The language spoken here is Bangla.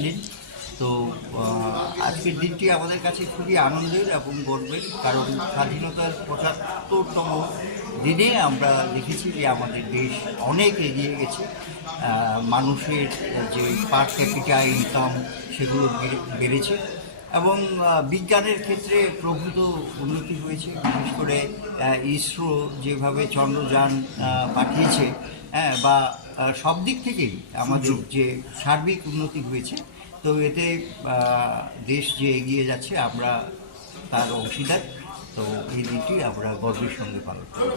ছিলেন। তো আজকের দিনটি আমাদের কাছে খুবই আনন্দের এবং গর্বের, কারণ স্বাধীনতার ৭৫তম দিনে আমরা দেখেছি যে আমাদের দেশ অনেক এগিয়ে গেছে। মানুষের যে পার ক্যাপিটা ইনকাম সেগুলো বেড়েছে এবং বিজ্ঞানের ক্ষেত্রে প্রভূত উন্নতি হয়েছে। বিশেষ করে ইসরো যেভাবে চন্দ্রযান পাঠিয়েছে, হ্যাঁ, বা সব দিক থেকেই আমাদের যে সার্বিক উন্নতি হয়েছে। তো এতে দেশ যে এগিয়ে যাচ্ছে আমরা তার অংশীদার। তো এই দিনটি আমরা গর্বের সঙ্গে পালন করি।